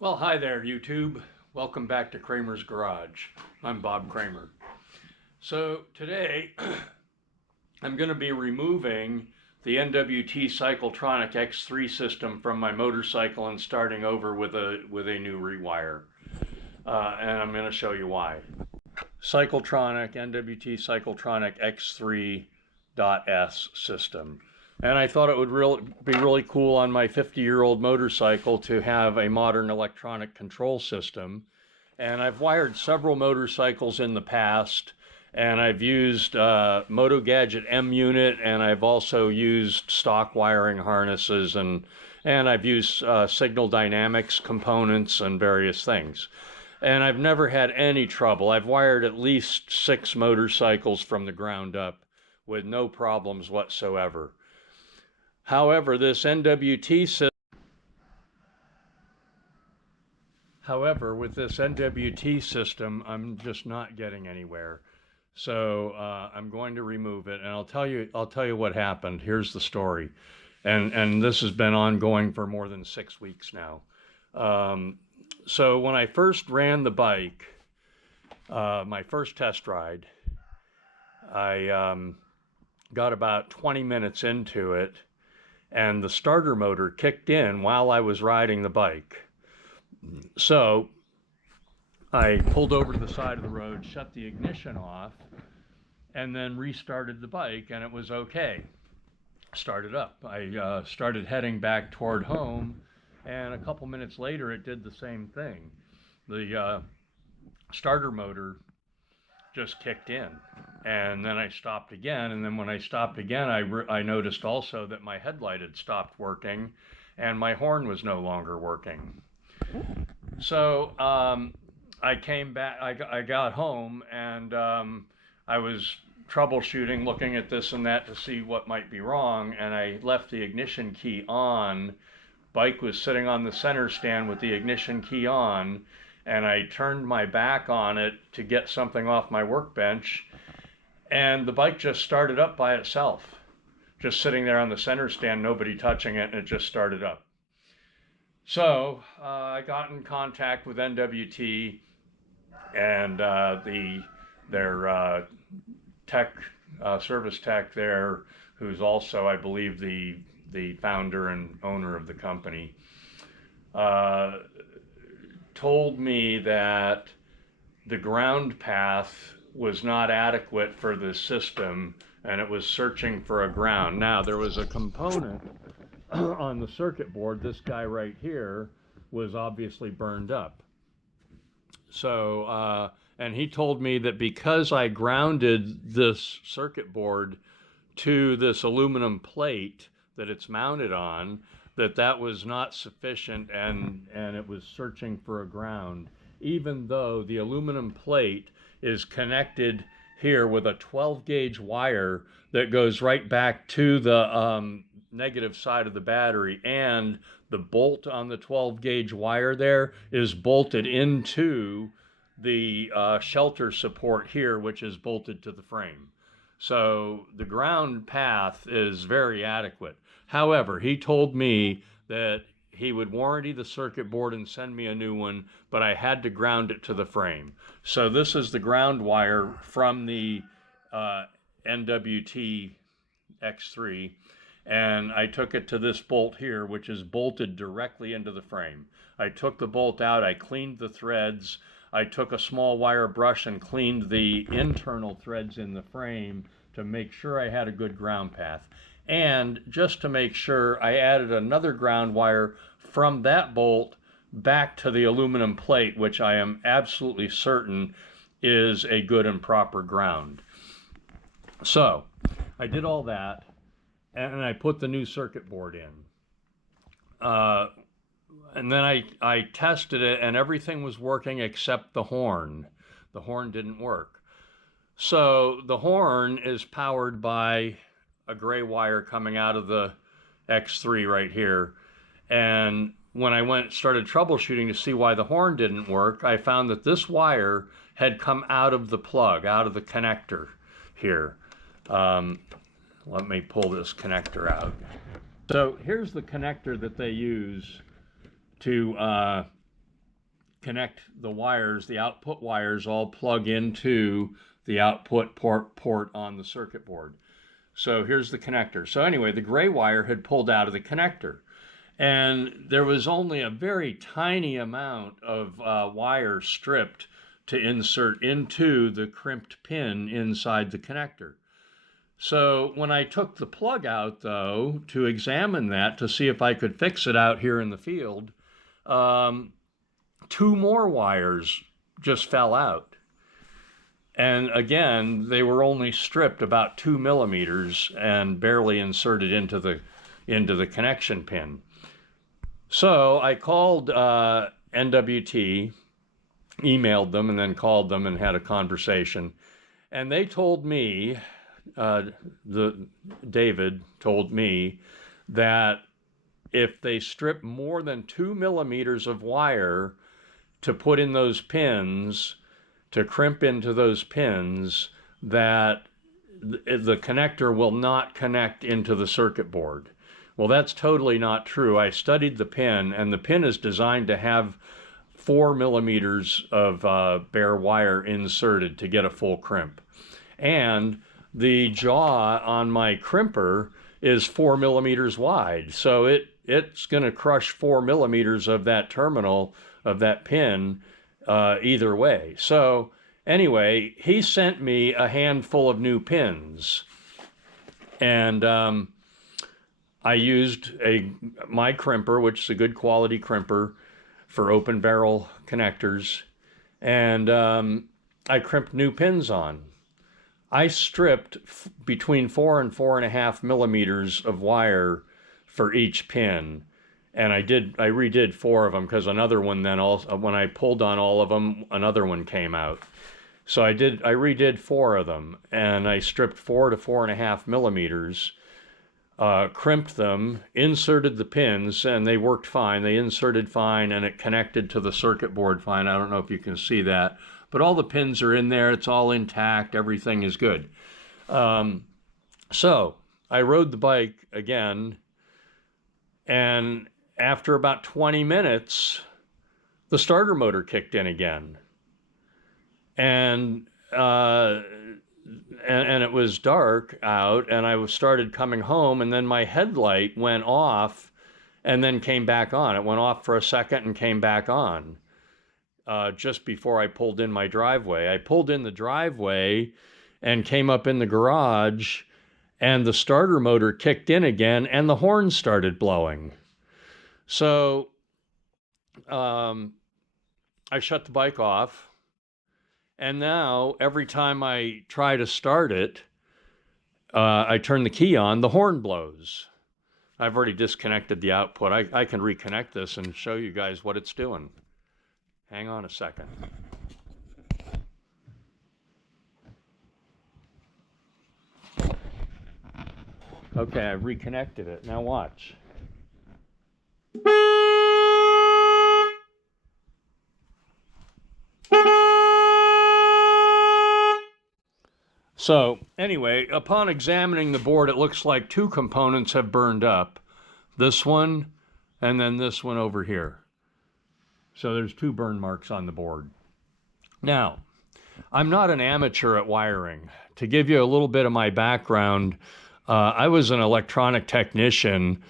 Well, hi there, YouTube. Welcome back to Kramer's Garage. I'm Bob Kramer. So today, I'm going to be removing the NWT Cycletronic X3 system from my motorcycle and starting over with a new rewire. And I'm going to show you why. NWT Cycletronic X3.s system. And I thought it would be really cool on my 50-year-old motorcycle to have a modern electronic control system. And I've wired several motorcycles in the past, and I've used Moto Gadget M unit, and I've also used stock wiring harnesses, and I've used Signal Dynamics components and various things. And I've never had any trouble. I've wired at least 6 motorcycles from the ground up with no problems whatsoever. However, with this NWT system, I'm just not getting anywhere. So I'm going to remove it, and I'll tell you what happened. Here's the story, and this has been ongoing for more than 6 weeks now. So when I first ran the bike, my first test ride, I got about 20 minutes into it, and the starter motor kicked in while I was riding the bike. So I pulled over to the side of the road, shut the ignition off, and then restarted the bike, and it was okay. Started up. I started heading back toward home, and a couple minutes later it did the same thing. The starter motor just kicked in, and then I stopped again, and then when I stopped again, I noticed also that my headlight had stopped working and my horn was no longer working. So I came back, I got home, and I was troubleshooting, looking at this and that to see what might be wrong, and I left the ignition key on. Bike was sitting on the center stand with the ignition key on, and I turned my back on it to get something off my workbench, and the bike just started up by itself. Just sitting there on the center stand, nobody touching it, and it just started up. So I got in contact with NWT and their service tech there, who's also, I believe, the founder and owner of the company. Told me that the ground path was not adequate for the system, and it was searching for a ground. Now, there was a component on the circuit board. This guy right here was obviously burned up. So, and he told me that because I grounded this circuit board to this aluminum plate that it's mounted on, that was not sufficient, and it was searching for a ground, even though the aluminum plate is connected here with a 12-gauge wire that goes right back to the negative side of the battery, and the bolt on the 12-gauge wire there is bolted into the shelter support here, which is bolted to the frame. So the ground path is very adequate. However, he told me that he would warranty the circuit board and send me a new one, but I had to ground it to the frame. So this is the ground wire from the NWT X3, and I took it to this bolt here, which is bolted directly into the frame. I took the bolt out, I cleaned the threads, I took a small wire brush and cleaned the internal threads in the frame to make sure I had a good ground path. And just to make sure, I added another ground wire from that bolt back to the aluminum plate, which I am absolutely certain is a good and proper ground. So I did all that, and I put the new circuit board in. And then I tested it, and everything was working except the horn. The horn didn't work. So the horn is powered by a gray wire coming out of the X3 right here. And when I started troubleshooting to see why the horn didn't work, I found that this wire had come out of the plug, out of the connector here. Let me pull this connector out. So here's the connector that they use to connect the wires, the output wires all plug into the output port on the circuit board. So here's the connector. So anyway, the gray wire had pulled out of the connector, and there was only a very tiny amount of wire stripped to insert into the crimped pin inside the connector. So when I took the plug out, though, to examine that to see if I could fix it out here in the field, 2 more wires just fell out. And again, they were only stripped about 2 millimeters and barely inserted into the connection pin. So I called NWT, emailed them, and then called them and had a conversation. And they told me, David told me, that if they strip more than 2 millimeters of wire to put in those pins, to crimp into those pins, that the connector will not connect into the circuit board. Well, that's totally not true. I studied the pin, and the pin is designed to have 4 millimeters of bare wire inserted to get a full crimp. And the jaw on my crimper is 4 millimeters wide. So it's going to crush 4 millimeters of that terminal, of that pin, either way. So anyway, he sent me a handful of new pins. And I used my crimper, which is a good quality crimper for open barrel connectors. And I crimped new pins on. I stripped between 4 and 4.5 millimeters of wire for each pin, and I redid 4 of them because another one then also, when I pulled on all of them, another one came out. So I redid 4 of them, and I stripped 4 to 4.5 millimeters, crimped them, inserted the pins, and they worked fine. They inserted fine, and it connected to the circuit board fine. I don't know if you can see that, but all the pins are in there. It's all intact. Everything is good. So I rode the bike again, and after about 20 minutes, the starter motor kicked in again. And it was dark out, and I started coming home, and then my headlight went off and then came back on. It went off for a second and came back on. Just before I pulled in my driveway. I pulled in the driveway and came up in the garage, and the starter motor kicked in again, and the horn started blowing. So I shut the bike off, and now every time I try to start it, I turn the key on, the horn blows. I've already disconnected the output. I can reconnect this and show you guys what it's doing. Hang on a second. Okay, I've reconnected it. Now watch. So anyway, upon examining the board, it looks like 2 components have burned up. This one and then this one over here. So there's 2 burn marks on the board. Now, I'm not an amateur at wiring. To give you a little bit of my background, I was an electronic technician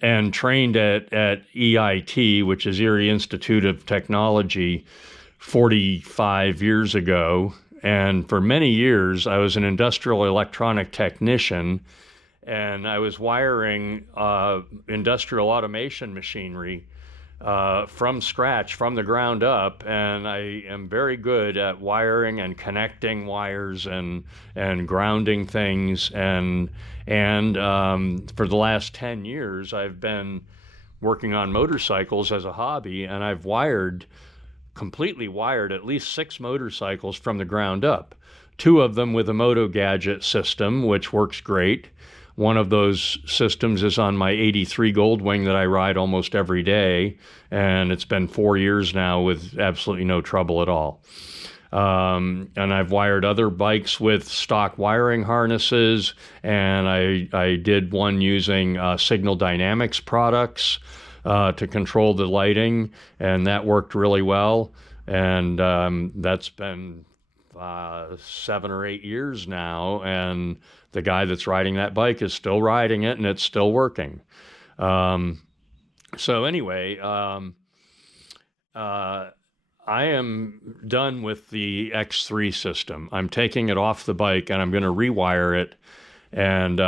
and trained at EIT, which is Erie Institute of Technology, 45 years ago. And for many years, I was an industrial electronic technician, and I was wiring industrial automation machinery from scratch, from the ground up, and I am very good at wiring and connecting wires and grounding things, and for the last 10 years I've been working on motorcycles as a hobby, and I've completely wired at least 6 motorcycles from the ground up. 2 of them with a Moto Gadget system, which works great. One of those systems is on my 83 Goldwing that I ride almost every day, and it's been 4 years now with absolutely no trouble at all. And I've wired other bikes with stock wiring harnesses, and I did one using Signal Dynamics products to control the lighting, and that worked really well. And that's been 7 or 8 years now, and the guy that's riding that bike is still riding it, and it's still working. So anyway, I am done with the X3 system. I'm taking it off the bike, and I'm going to rewire it. And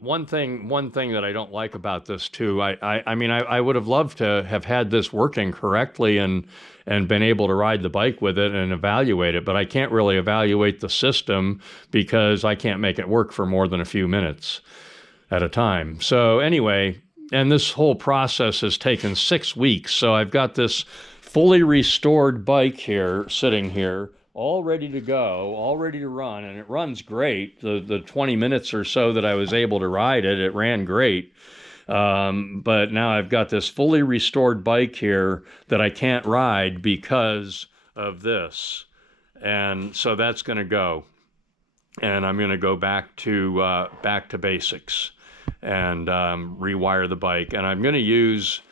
one thing that I don't like about this too, I mean, I would have loved to have had this working correctly and been able to ride the bike with it and evaluate it, but I can't really evaluate the system because I can't make it work for more than a few minutes at a time. So anyway, and this whole process has taken 6 weeks. So I've got this fully restored bike here, sitting here, all ready to go, all ready to run, and it runs great. The 20 minutes or so that I was able to ride it, it ran great. But now I've got this fully restored bike here that I can't ride because of this. And so that's going to go. And I'm going to go back to basics and rewire the bike. And I'm going to use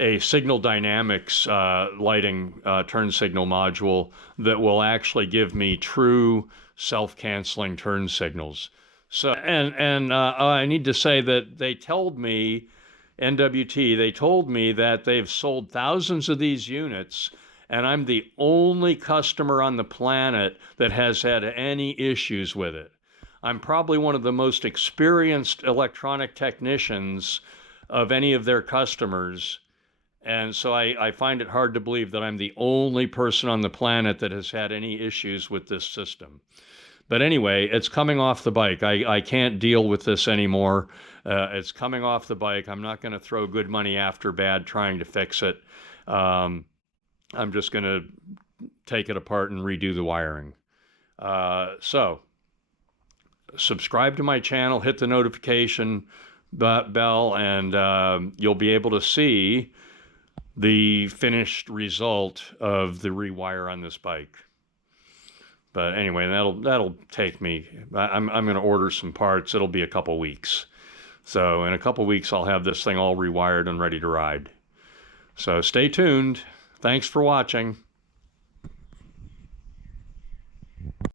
a Signal Dynamics lighting turn signal module that will actually give me true self-canceling turn signals. So, and I need to say that they told me, NWT, they told me that they've sold thousands of these units, and I'm the only customer on the planet that has had any issues with it. I'm probably one of the most experienced electronic technicians of any of their customers. And so I find it hard to believe that I'm the only person on the planet that has had any issues with this system. But anyway, it's coming off the bike. I can't deal with this anymore. It's coming off the bike. I'm not going to throw good money after bad trying to fix it. I'm just going to take it apart and redo the wiring. So subscribe to my channel, hit the notification bell, and you'll be able to see the finished result of the rewire on this bike. But anyway, that'll take me. I'm going to order some parts. It'll be a couple weeks. So in a couple weeks, I'll have this thing all rewired and ready to ride. So stay tuned. Thanks for watching.